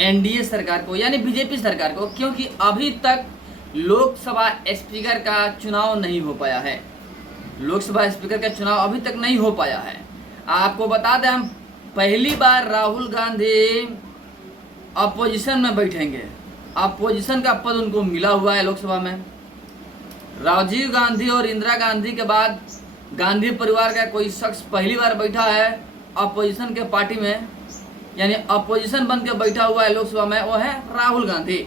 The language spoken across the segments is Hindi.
एनडीए सरकार को यानी बीजेपी सरकार को, क्योंकि अभी तक लोकसभा स्पीकर का चुनाव नहीं हो पाया है। लोकसभा स्पीकर का चुनाव अभी तक नहीं हो पाया है। आपको बता दें, हम पहली बार राहुल गांधी अपोजिशन में बैठेंगे। अपोजिशन का पद उनको मिला हुआ है लोकसभा में। राजीव गांधी और इंदिरा गांधी के बाद गांधी परिवार का कोई शख्स पहली बार बैठा है अपोजिशन के पार्टी में, यानी अपोजिशन बन के बैठा हुआ है लोकसभा में, वो है राहुल गांधी।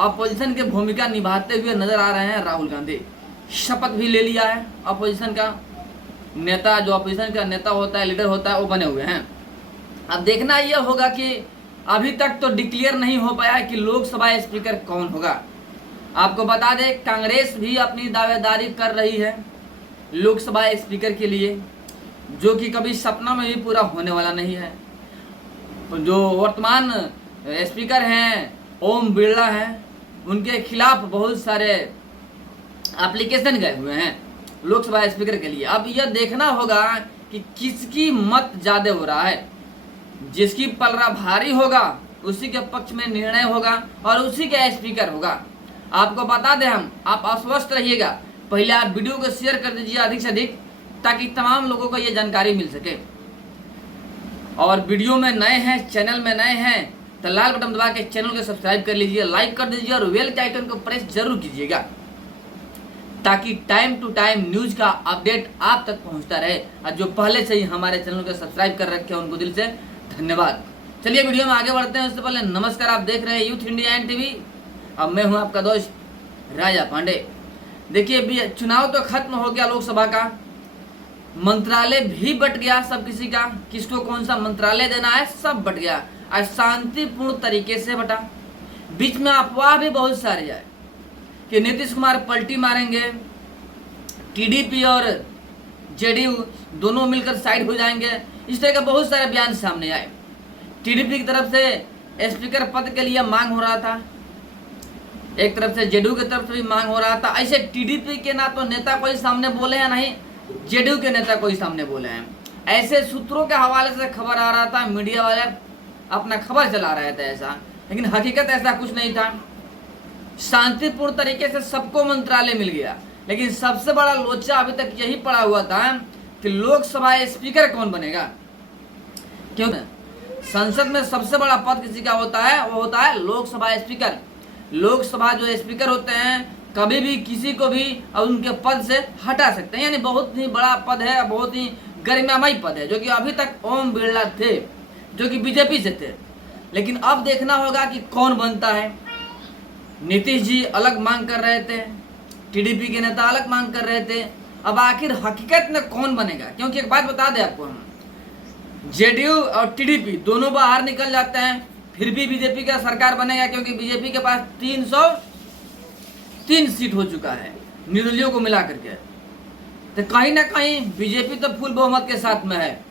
अपोजिशन की भूमिका निभाते हुए नजर आ रहे हैं राहुल गांधी। शपथ भी ले लिया है अपोजिशन का नेता, जो अपोजिशन का नेता होता है, लीडर होता है, वो बने हुए हैं। अब देखना यह होगा कि अभी तक तो डिक्लेयर नहीं हो पाया है कि लोकसभा स्पीकर कौन होगा। आपको बता दें, कांग्रेस भी अपनी दावेदारी कर रही है लोकसभा स्पीकर के लिए, जो कि कभी सपना में भी पूरा होने वाला नहीं है। जो वर्तमान स्पीकर हैं ओम बिरला हैं, उनके खिलाफ बहुत सारे एप्लीकेशन गए हुए हैं लोकसभा स्पीकर के लिए। अब यह देखना होगा कि किसकी मत ज़्यादा हो रहा है। जिसकी पलड़ा भारी होगा उसी के पक्ष में निर्णय होगा और उसी का स्पीकर होगा। आपको बता दें हम, आप आश्वस्त रहिएगा। पहले आप वीडियो को शेयर कर दीजिए अधिक से अधिक, ताकि तमाम लोगों को ये जानकारी मिल सके। और वीडियो में नए हैं, चैनल में नए हैं, तो लाल बटन दबा के चैनल को सब्सक्राइब कर लीजिए, लाइक कर दीजिए और बेल के आइकन को प्रेस जरूर कीजिएगा, ताकि टाइम टू टाइम न्यूज का अपडेट आप तक पहुंचता रहे। और जो पहले से ही हमारे चैनल को सब्सक्राइब कर रखे हैं उनको दिल से धन्यवाद। चलिए वीडियो में आगे बढ़ते हैं। उससे पहले नमस्कार, आप देख रहे हैं यूथ इंडिया एन टीवी। अब मैं हूं आपका दोस्त राजा पांडे। देखिए, चुनाव तो खत्म हो गया लोकसभा का, मंत्रालय भी बट गया सब किसी का, किसको कौन सा मंत्रालय देना है सब बट गया और शांतिपूर्ण तरीके से बटा। बीच में अफवाह भी बहुत सारे आए कि नीतीश कुमार पलटी मारेंगे, टीडीपी और जेडीयू दोनों मिलकर साइड हो जाएंगे, इस तरह के बहुत सारे बयान सामने आए। टीडीपी की तरफ से स्पीकर पद के लिए मांग हो रहा था, एक तरफ से जेडीयू की तरफ से भी मांग हो रहा था। ऐसे टीडीपी के ना तो नेता कोई सामने बोले हैं, नहीं जेडीयू के नेता कोई सामने बोले हैं। ऐसे सूत्रों के हवाले से खबर आ रहा था, मीडिया वाले अपना खबर चला रहे थे ऐसा, लेकिन हकीकत ऐसा कुछ नहीं था। शांतिपूर्ण तरीके से सबको मंत्रालय मिल गया, लेकिन सबसे बड़ा लोचा अभी तक यही पड़ा हुआ था कि लोकसभा स्पीकर कौन बनेगा। क्यों? संसद में सबसे बड़ा पद किसी का होता है, वो होता है लोकसभा स्पीकर। लोकसभा जो स्पीकर होते हैं कभी भी किसी को भी और उनके पद से हटा सकते हैं, यानी बहुत ही बड़ा पद है, बहुत ही गरिमामय पद है, जो कि अभी तक ओम बिरला थे, जो कि बीजेपी से थे। लेकिन अब देखना होगा कि कौन बनता है। नीतीश जी अलग मांग कर रहे थे, टीडीपी के नेता अलग मांग कर रहे थे। अब आखिर हकीकत में कौन बनेगा? क्योंकि एक बात बता दें आपको, हम जेडीयू और टीडीपी दोनों बाहर निकल जाते हैं, फिर भी बीजेपी का सरकार बनेगा, क्योंकि बीजेपी के पास 303 सीट हो चुका है निर्दलीयों को मिला करके। तो कहीं ना कहीं बीजेपी तो फुल बहुमत के साथ में है,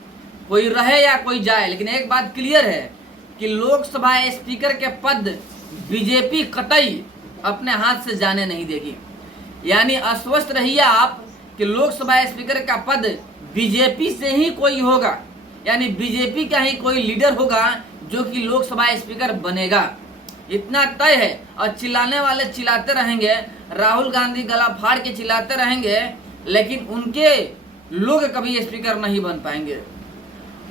कोई रहे या कोई जाए। लेकिन एक बात क्लियर है कि लोकसभा स्पीकर के पद बीजेपी कतई अपने हाथ से जाने नहीं देगी। यानी आश्वस्त रहिए आप कि लोकसभा स्पीकर का पद बीजेपी से ही कोई होगा, यानी बीजेपी का ही कोई लीडर होगा जो कि लोकसभा स्पीकर बनेगा, इतना तय है। और चिल्लाने वाले चिल्लाते रहेंगे, राहुल गांधी गला फाड़ के चिल्लाते रहेंगे, लेकिन उनके लोग कभी स्पीकर नहीं बन पाएंगे।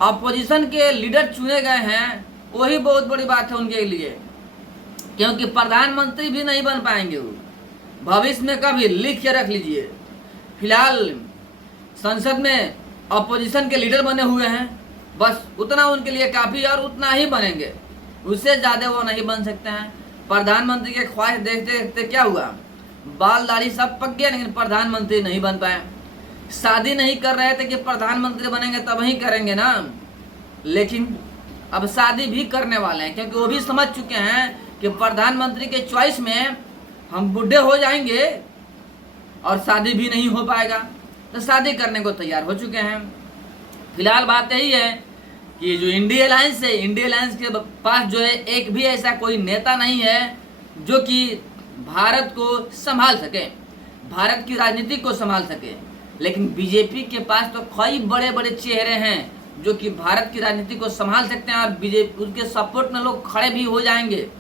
अपोजिशन के लीडर चुने गए हैं, वही बहुत बड़ी बात है उनके लिए, क्योंकि प्रधानमंत्री भी नहीं बन पाएंगे वो भविष्य में कभी। लिख के रख लीजिए, फिलहाल संसद में अपोजिशन के लीडर बने हुए हैं, बस उतना उनके लिए काफ़ी है और उतना ही बनेंगे, उससे ज़्यादा वो नहीं बन सकते हैं। प्रधानमंत्री के ख्वाहिश देखते देखते क्या हुआ, बाल दाढ़ी सब पक गया, लेकिन प्रधानमंत्री नहीं बन पाए। शादी नहीं कर रहे थे कि प्रधानमंत्री बनेंगे तब ही करेंगे ना, लेकिन अब शादी भी करने वाले हैं, क्योंकि वो भी समझ चुके हैं कि प्रधानमंत्री के चॉइस में हम बूढ़े हो जाएंगे और शादी भी नहीं हो पाएगा, तो शादी करने को तैयार हो चुके हैं। फिलहाल बात यही है कि जो इंडिया अलायंस है, इंडिया अलायंस के पास जो है एक भी ऐसा कोई नेता नहीं है जो कि भारत को संभाल सके, भारत की राजनीति को संभाल सके। लेकिन बीजेपी के पास तो कई बड़े बड़े चेहरे हैं, जो कि भारत की राजनीति को संभाल सकते हैं और बीजेपी उसके सपोर्ट में लोग खड़े भी हो जाएंगे।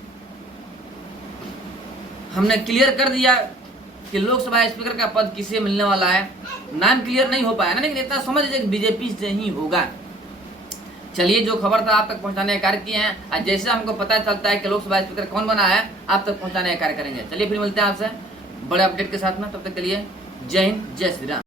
हमने क्लियर कर दिया कि लोकसभा स्पीकर का पद किसे मिलने वाला है। नाम क्लियर नहीं हो पाया ना, लेकिन इतना समझ लीजिए बीजेपी से ही होगा। चलिए, जो खबर था आप तक पहुंचाने का कार्य किए हैं, आज जैसे हमको पता चलता है कि लोकसभा स्पीकर कौन बना है, आप तक पहुंचाने का कार्य करेंगे। चलिए फिर मिलते हैं आपसे बड़े अपडेट के साथ में, तब तक के लिए जय हिंद, जय श्री राम।